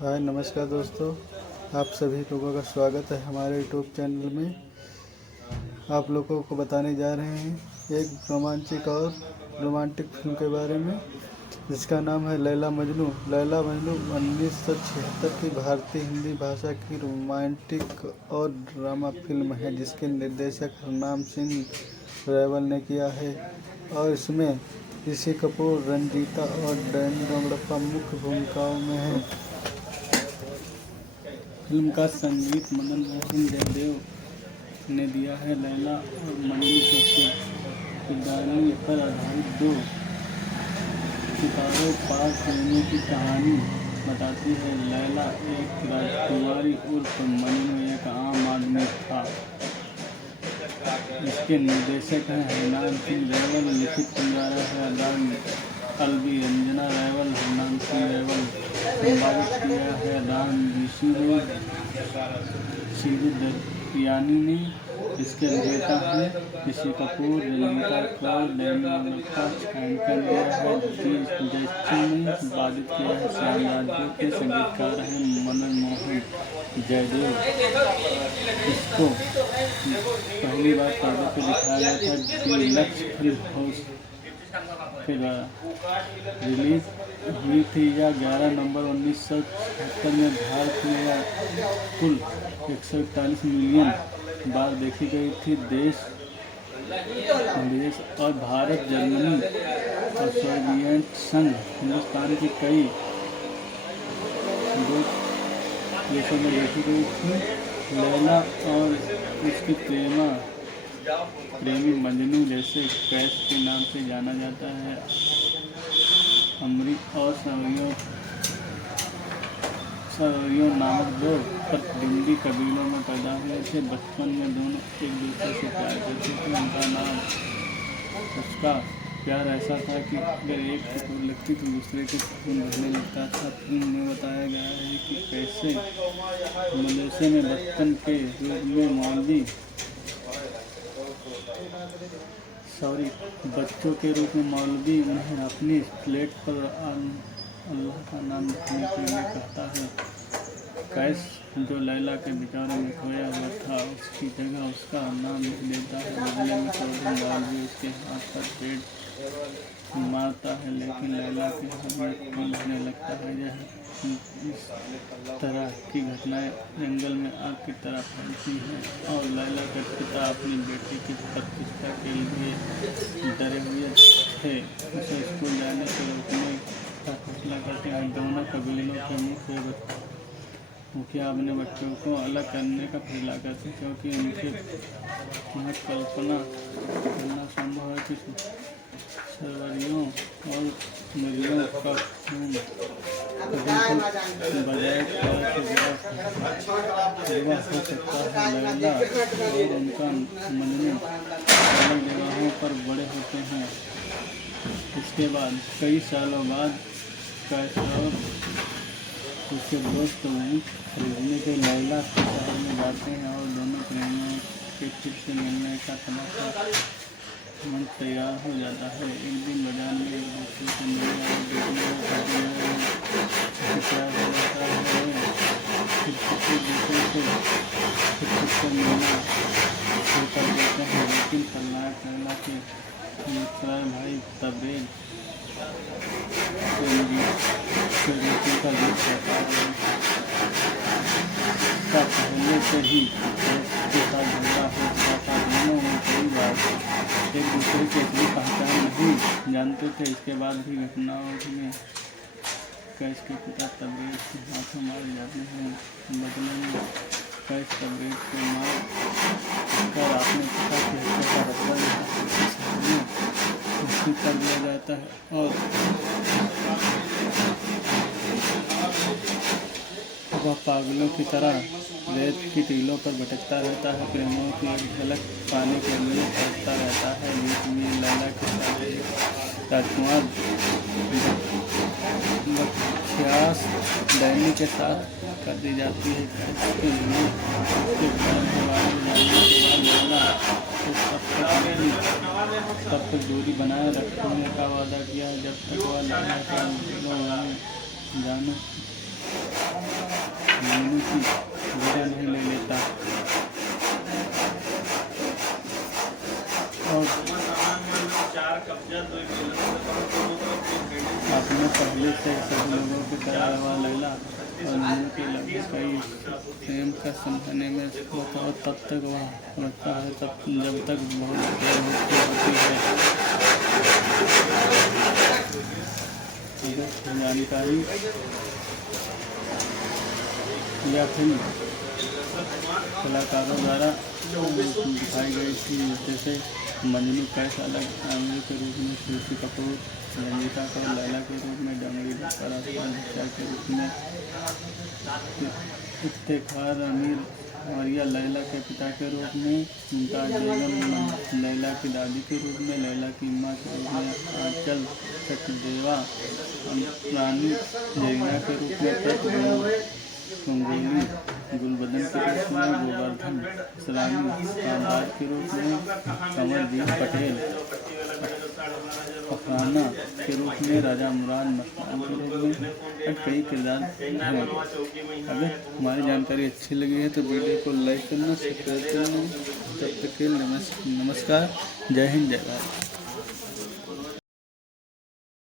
हाय नमस्कार दोस्तों, आप सभी लोगों का स्वागत है हमारे यूट्यूब चैनल में। आप लोगों को बताने जा रहे हैं एक रोमांटिक फिल्म के बारे में जिसका नाम है लैला मजनू। लैला मजनू 1976 की भारतीय हिंदी भाषा की रोमांटिक और ड्रामा फिल्म है जिसके निर्देशक हरनाम सिंह रैवल ने किया है और इसमें ऋषि कपूर, रंजीता और डैनी रोंगड़प्पा मुख्य भूमिकाओं में हैं। फिल्म का संगीत मदन मोहन जयदेव ने दिया है। लैला और मजनू के किरदारों पर आधारित दो सितारों पार प्रेमियों की कहानी बताती है। लैला एक राजकुमारी उर्फ मजनू एक आम आदमी था। इसके निर्देशक हैं हरनाम सिंह रैवल, लिखित किया है अदान अलवी, रंजना रैवल, हरनाम सिंह रैवल, संपादित किया है अदान शीरू दरियानी ने। इसके अभिनेता हैं ऋषि कपूर, रंजीता कौर, डैनी रोंगड़प्पा, छायांकन किया है जयश्री ने, संपादित किया है श्याम राज्य के, संगीतकार हैं मदन मोहन जयदेव। इसको पहली बार पर्दे पर दिखाया गया था डीलक्स फिल्म हाउस के द्वारा। रिलीज हुई थी या 11 नवंबर 1976 में। भारत में यह कुल 141 मिलियन बार देखी गई थी। देश और भारत, जर्मनी और सोवियत संघ, हिंदुस्तान की कई देशों में देखी गई थी। लैला और उसकी प्रेमी मजनू जैसे कैश के नाम से जाना जाता है। अमरीक और सवरियों नामक दो प्रतिद्वंदी कबीलों में पैदा हुए थे। बचपन में दोनों एक दूसरे से प्यार करते थे। उसका प्यार ऐसा था कि अगर एक की खून लगती तो दूसरे को खून बहने लगता था। फिल्म में बताया गया है कि कैसे मदरसे में बचपन के रूप में बच्चों के रूप में मौलवी उन्हें अपनी प्लेट पर अल्लाह का नाम लिखने के लिए कहता है। कैश जो लैला के विचारों में खोया हुआ था उसकी जगह उसका नाम लिख देता है। बदले में चौधरी मौलवी उसके हाथ पर पेट मारता है, लेकिन लैला के हाथ में खून बहने लगता है। यह इस तरह की घटनाएं जंगल में आग की तरह फैलती हैं और लैला के पिता अपनी बेटी की प्रतिष्ठा के लिए डरे हुए थे। उसे स्कूल जाने से रोकने का फैसला करते हैं। दोनों कबीलों के मुखिया अपने बच्चों को अलग करने का फैसला करते हैं क्योंकि उनके यहाँ कल्पना करना संभव है कि सरवरियों और नदियों का खून बजाय हो सकता है। लैला और उनका मजनू अलग जगहों पर बड़े होते हैं। इसके बाद कई सालों बाद कैश और उसके दोस्त ऊँट खरीदने के लैला के शहर में जाते हैं और दोनों प्रेमियों के फिर से मिलने का मन तैयार हो जाता है। एक दिन बाजार में एक दूसरे से मिलने और देखने प्यार हो जाता है। फिर किसी दूसरे से मिलना शुरू कर देते हैं, लेकिन खलनायक लैला के मुस्कुराए भाई तबरेज का गीत कहता है का पहले से ही के साथ झगड़ा हो चुका था। दोनों में कई बार एक दूसरे की असली पहचान नहीं जानते थे। इसके बाद भी घटनाओं में कैश के पिता तबरेज के हाथों मारे जाते हैं। बदले में कैश तबरेज को मार कर अपने पिता की हत्या का बदला कर दिया जाता है और वह पागलों की तरह रेत की टीलों पर भटकता रहता है। प्रेमियों की एक झलक पाने के लिए तड़पता रहता है। बीच में लैला के साथ राजकुमार बख्शियाश डैनी के साथ कर दी जाती है। इसके लिए तब तक दूरी बनाए रखने का वादा किया जब तक वह लैला का जाने मीनू की वजह नहीं ले लेता और आपने पहले से सब लोगों की तरह रवा लैला और मीनू की लगभग कई प्रेम का समझाने में होता है, तब तक वह समझता है जब तक बहुत देर होती है। अगर जानकारी या फिल्म कलाकारों द्वारा दिखाई गई थी, जैसे मजनू कैश अलग आमिर के रूप में ऋषि कपूर, रंजीता कौर लैला के रूप में डंगरी डॉक्टर आसमान हिस्सा के रूप में इफ्तेखार अमीर, आर्या लैला के पिता के रूप में, मुमताज बेगम लैला की दादी के रूप में, लैला की माँ के रूप में, आंचल सचदेवा रानी जरीना के रूप में, गंगोली गुलबदन के रूप में, गोवर्धन इस्लामी शानदार के रूप में, कमरदीन पटेल अफराना के रूप में, राजा मुराद मस्तान के रूप में और कई किरदार हैं। अगर हमारी जानकारी अच्छी लगी है तो वीडियो को लाइक करना, सब्सक्राइब करना। तब तक के लिए नमस्कार, जय हिंद, जय भारत।